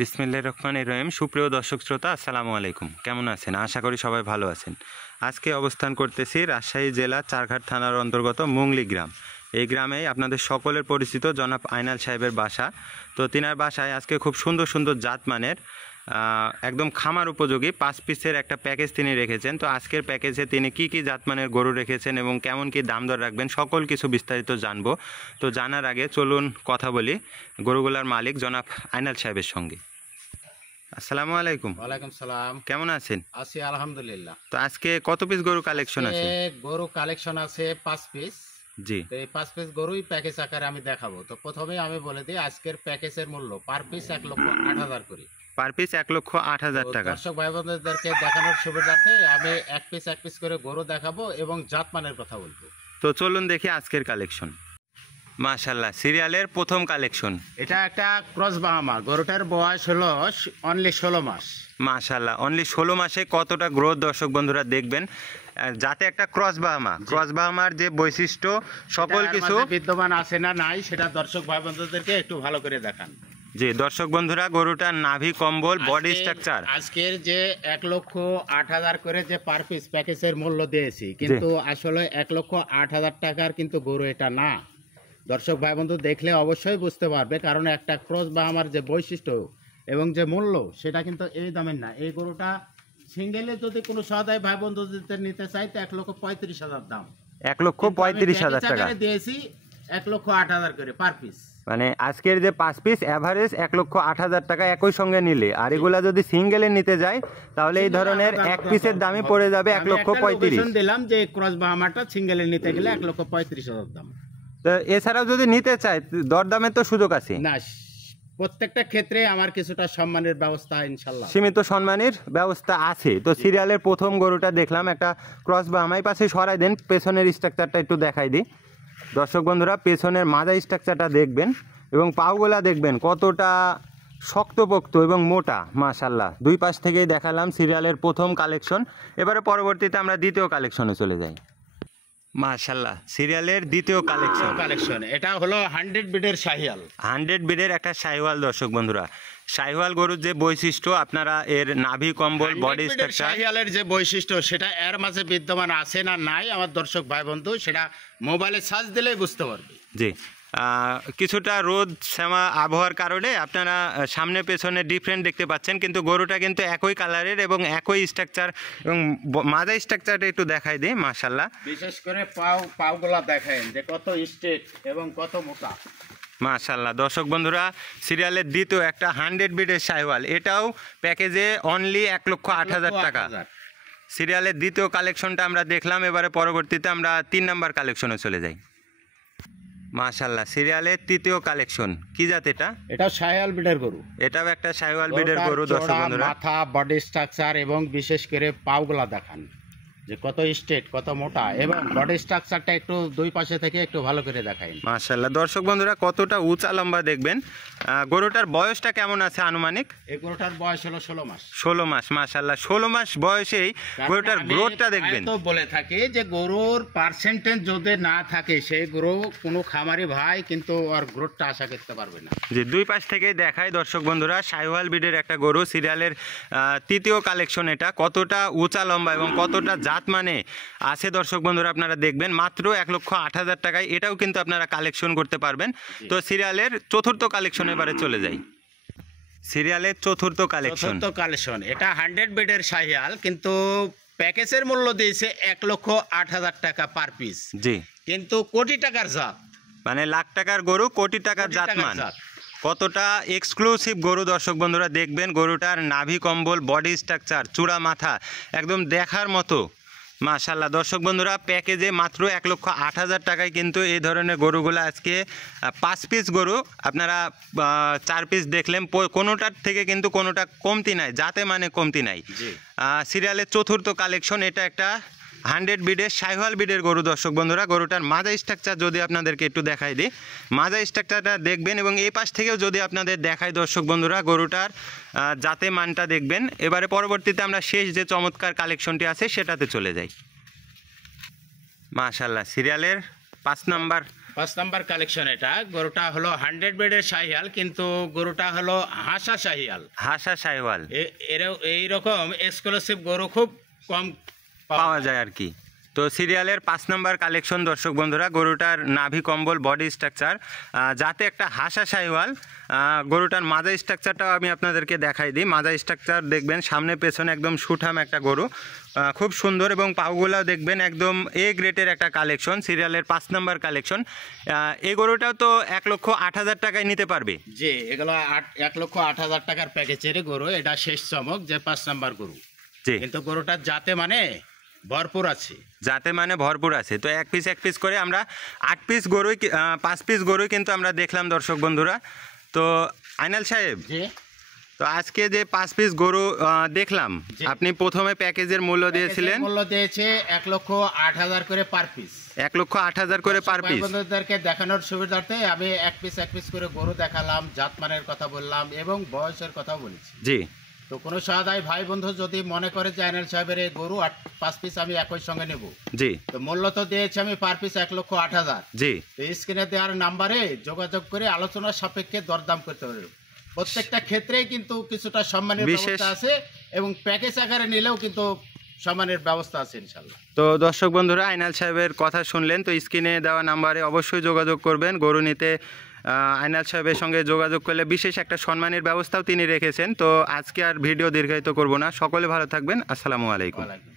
বিসমিল্লাহির রহমানির রহিম। সুপ্রিয় দর্শক শ্রোতা, আসসালামু আলাইকুম। কেমন আছেন? আশা করি সবাই ভালো আছেন। আজকে অবস্থান করতেছি রাজশাহী জেলা চারঘাট থানার অন্তর্গত মুংলি গ্রাম। এই গ্রামেই আপনাদের সকলের পরিচিত জনাব আইনাল সাহেবের বাসা। তো তিনার বাসায় আজকে খুব সুন্দর সুন্দর জাতমানের একদম খামার উপযোগী 5 পিসের একটা প্যাকেজ তিনি রেখেছেন। তো আজকের প্যাকেজে তিনি কি কি জাতমানের গরু রেখেছেন এবং কেমন কি দাম দর রাখবেন সকল কিছু বিস্তারিত জানবো। তো জানার আগে চলুন কথা বলি গরুগুলার মালিক জনাব আইনাল সাহেবের সঙ্গে। আসসালামু আলাইকুম। ওয়ালাইকুম সালাম। কেমন আছেন? আছি আলহামদুলিল্লাহ। তো আজকে কত পিস গরু কালেকশন আছে? গরু কালেকশন আছে 5 পিস। জি, তো এই 5 পিস গরুই প্যাকেজ আকারে আমি দেখাবো। তো প্রথমেই আমি বলে দিই আজকের প্যাকেজের মূল্য পার পিস 1,08,000 করে। পার পিস 1,08,000 টাকা। দর্শক ভাই বোনদেরকে দেখানোর সুবিধার্থে আমি এক পিস করে গরু দেখাবো এবং জাতমানের কথা বলবো। তো চলুন দেখি আজকের কালেকশন। মাশাআল্লাহ, সিরিয়ালের প্রথম কালেকশন। এটা একটা ক্রস বাহামা। গরুটার বয়স হলো অনলি 16 মাস। মাশাআল্লাহ, অনলি 16 মাসে কতটা গ্রোথ দর্শক বন্ধুরা দেখবেন। যাতে একটা ক্রস বাহামার যে বৈশিষ্ট্য সকল কিছু বিদ্যমান আছে না নাই সেটা দর্শক ভাই বোনদেরকে একটু ভালো করে দেখান। জি দর্শক বন্ধুরা, গরুটার নাভি কম্বল বডি স্ট্রাকচার আজকের যে 1,08,000 করে যে পার পিস প্যাকেজের মূল্য দিয়েছি, কিন্তু আসলে 1,08,000 টাকার কিন্তু গরু এটা না। দর্শক ভাই বন্ধু দেখলে অবশ্যই বুঝতে পারবে, কারণ একটা ক্রস বা আমার যে বৈশিষ্ট্য এবং যে মূল্য সেটা কিন্তু এই দামের না। এই গরুটা সিঙ্গেলে যদি কোনো সদাই ভাই বন্ধুদের নিতে চাই তো 1,35,000 দাম। 1,35,000 টাকা দিয়েছি 1,08,000 করে পার পিস। মানে আজকের যে 5 পিস এভারেজ 1,08,000 টাকা একই সঙ্গে নিলে, আর এগুলা যদি সিঙ্গেলে নিতে যায় তাহলে এই ধরনের এক পিসের দামই পড়ে যাবে 1,35,000। দিলাম যে ক্রস বাহামাটা সিঙ্গেলে নিতে গেলে 1,35,000 দাম। তো এছাড়াও যদি নিতে চায় দরদামের তো সুযোগ আছে না, প্রত্যেকটা ক্ষেত্রে আমার কিছুটা সম্মানের ব্যবস্থা ইনশাল্লাহ সীমিত সম্মানের ব্যবস্থা আছে। তো সিরিয়ালের প্রথম গরুটা দেখলাম একটা ক্রস বাহামাই। পাশে সরাই দেন, পেছনের স্ট্রাকচারটা একটু দেখাই দিই দর্শক বন্ধুরা। পেছনের মাজা স্ট্রাকচারটা দেখবেন এবং পাওগুলা দেখবেন কতটা শক্তপোক্ত এবং মোটা। মাশাআল্লাহ, দুই পাশ থেকেই দেখালাম সিরিয়ালের প্রথম কালেকশন। এবারে পরবর্তীতে আমরা দ্বিতীয় কালেকশনে চলে যাই। মাশাআল্লাহ, সিরিয়ালের দ্বিতীয় কালেকশন এটা হলো 100 বিডের শাহিওয়াল। 100 বিডের একটা শাহিওয়াল। দর্শক বন্ধুরা, শাহিওয়াল গরুর যে বৈশিষ্ট্য, আপনারা এর নাভি কম্বল বডি স্ট্রাকচার, শাহিওয়ালের যে বৈশিষ্ট্য সেটা এর মাঝে বিদ্যমান আছে না নাই আমার দর্শক ভাই বন্ধু সেটা মোবাইলে সার্চ দিলেই বুঝতে পারবে। জি, কিছুটা রোদ শ্যামা আবহাওয়ার কারণে আপনারা সামনে পেছনে ডিফারেন্ট দেখতে পাচ্ছেন, কিন্তু গরুটা কিন্তু একই কালারের এবং একই স্ট্রাকচার এবং মাজা স্ট্রাকচারটা একটু দেখাই দিই। মাশাআল্লাহ, বিশেষ করে পাওগুলা দেখেন যে কত স্ট্রেট এবং কত মোটা। মাশাআল্লাহ দর্শক বন্ধুরা, সিরিয়ালের দ্বিতীয় একটা 100 বিডের শাহিওয়াল, এটাও প্যাকেজে অনলি 1,08,000 টাকা। সিরিয়ালের দ্বিতীয় কালেকশনটা আমরা দেখলাম। এবারে পরবর্তীতে আমরা 3 নাম্বার কালেকশনে চলে যাই। মাশাআল্লাহ, সিরিয়ালের তৃতীয় কালেকশন। কি জাত এটা? এটা শাহিওয়াল বিডের গরু। এটাও একটা শাহিওয়াল বিডের গরু দর্শক বন্ধুরা। মাথা, বডি স্ট্রাকচার এবং বিশেষ করে পাওগুলা দেখান যে কত স্ট্রেট কত মোটা, এবং বডি স্ট্রাকচারটা একটু দুই পাশে থেকে একটু ভালো করে দেখাই। মাশাআল্লাহ দর্শক বন্ধুরা, কতটা উঁচা লম্বা দেখবেন। গরুটার বয়সটা কেমন আছে আনুমানিক? এই গরুটার বয়স হলো 16 মাস। 16 মাস। মাশাআল্লাহ, 16 মাস বয়সেই গরুটার গ্রোথটা দেখবেন। তো বলে থাকে যে গরুর পার্সেন্টেজ যদি না থাকে সেই গরু কোনো খামারি ভাই কিন্তু আর গ্রোথটা আশা করতে পারবে না। যে দুই পাশ থেকেই দেখায় দর্শক বন্ধুরা, শাহিওয়াল বিডের একটা গরু, সিরিয়ালের তৃতীয় কালেকশন। এটা কতটা উঁচা লম্বা এবং কতটা মানে আছে দর্শক বন্ধুরা আপনারা দেখবেন। মাত্র 1,08,000 টাকায় এটাও কিন্তু আপনারা কালেকশন করতে পারবেন। তো সিরিয়ালের চতুর্থ কালেকশন এবারে চলে যাই। সিরিয়ালের চতুর্থ কালেকশন এটা 100 বিডের শাহিওয়াল, কিন্তু প্যাকেজের মূল্য দিয়েছে 1,08,000 টাকা পার পিস। জি, কিন্তু কোটি টাকার জাত, মানে লাখ টাকার গরু, কোটি টাকার জাতমান। কতটা এক্সক্লুসিভ গরু দর্শক বন্ধুরা দেখবেন। গরুটার নাভি কম্বল বডি স্ট্রাকচার চূড়া মাথা একদম দেখার মতো। মাশাআল্লাহ দর্শক বন্ধুরা, প্যাকেজে মাত্র 1,08,000 টাকায় কিন্তু এই ধরনের গরুগুলো আজকে 5 পিস গরু আপনারা 4 পিস দেখলেন, কোনোটার থেকে কিন্তু কোনোটা কমতি নাই, যাতে মানে কমতি নাই। সিরিয়ালের চতুর্থ কালেকশন, এটা একটা 100 বিডের শাহিওয়াল বিডের গরু দর্শক বন্ধুরা। গরুটার মাজা স্ট্রাকচার যদি আপনাদেরকে একটু দেখাই দিই, মাজা স্ট্রাকচারটা দেখবেন এবং এই পাশ থেকেও যদি আপনাদের দেখাই দর্শক বন্ধুরা গরুটার যাতে মানটা দেখবেন। এবারে পরবর্তীতে আমরা শেষ যে চমৎকার কালেকশনটি আছে সেটাতে চলে যাই। মাশাআল্লাহ, সিরিয়ালের 5 5 নাম্বার কালেকশন। এটা গরুটা হলো 100 বেডের শাহিয়াল, কিন্তু গরুটা হলো হাসা শাহিয়াল। হাসা সাইওয়াল এইরকম এক্সক্লুসিভ গরু খুব কম পাওয়া যায় আর কি। তো সিরিয়ালের 5 নাম্বার কালেকশন দর্শক বন্ধুরা, গরুটার নাভি কম্বল বডি স্ট্রাকচার যাতে একটা হাসা সাইওয়াল। গরুটার মাজা স্ট্রাকচারটাও আমি আপনাদেরকে দেখাই দিই। মাজা স্ট্রাকচার দেখবেন সামনে পেছনে একদম সুঠাম একটা গরু, খুব সুন্দর, এবং পাউগুলাও দেখবেন একদম এ গ্রেডের একটা কালেকশন, সিরিয়ালের 5 নাম্বার কালেকশন। এই গরুটাও তো 1,08,000 টাকায় নিতে পারবে। জি, এগুলো 1,08,000 টাকার প্যাকেজের গরু। এটা শেষ চমক যে 5 নাম্বার গরু, জি, কিন্তু গরুটার যাতে মানে ভরপুর আছে, যাতে মানে ভরপুর আছে। তো এক পিস করে আমরা 8 পিস গরুই 5 পিস গরুই কিন্তু আমরা দেখলাম দর্শক বন্ধুরা। তো আইনাল সাহেব, জি, তো আজকে যে 5 পিস গরু দেখলাম, জি। আপনি প্রথমে প্যাকেজের মূল্য দিয়েছিলেন মূল্য দিয়েছে 1,08,000 করে পার পিস। 1,08,000 করে পার পিস। বন্ধুদেরকে দেখানোর সুবিধার্থে আমি এক পিস করে গরু দেখালাম, জাতমানের কথা বললাম এবং বয়সের কথা বলেছি। জি, তো কোনো সহায় ভাই বন্ধু যদি মনে করে যে আইনাল সাহেবের এই গরু 5 পিস আমি একই সঙ্গে নেব, জি, তো মূল্য তো দিয়েছি আমি পার পিস 1,08,000। জি, তো স্ক্রিনে দেওয়ার নাম্বারে যোগাযোগ করে আলোচনার সাপেক্ষে দরদাম করতে পারবে। প্রত্যেকটা ক্ষেত্রেই কিন্তু কিছুটা সম্মানের বিশেষ- ব্যবস্থা আছে এবং প্যাকেজ আকারে নিলেও কিন্তু সম্মানের ব্যবস্থা আছে ইনশাল্লাহ। তো দর্শক বন্ধুরা, আইনাল সাহেবের কথা শুনলেন। তো স্ক্রিনে দেওয়া নাম্বারে অবশ্যই যোগাযোগ করবেন। গরু নিতে আইনাল সাহেবের সঙ্গে যোগাযোগ করলে বিশেষ একটা সম্মানের ব্যবস্থাও তিনি রেখেছেন। তো আজকে আর ভিডিও দীর্ঘায়িত করব না। সকলে ভালো থাকবেন। আসসালামু আলাইকুম। ওয়ালাইকুম।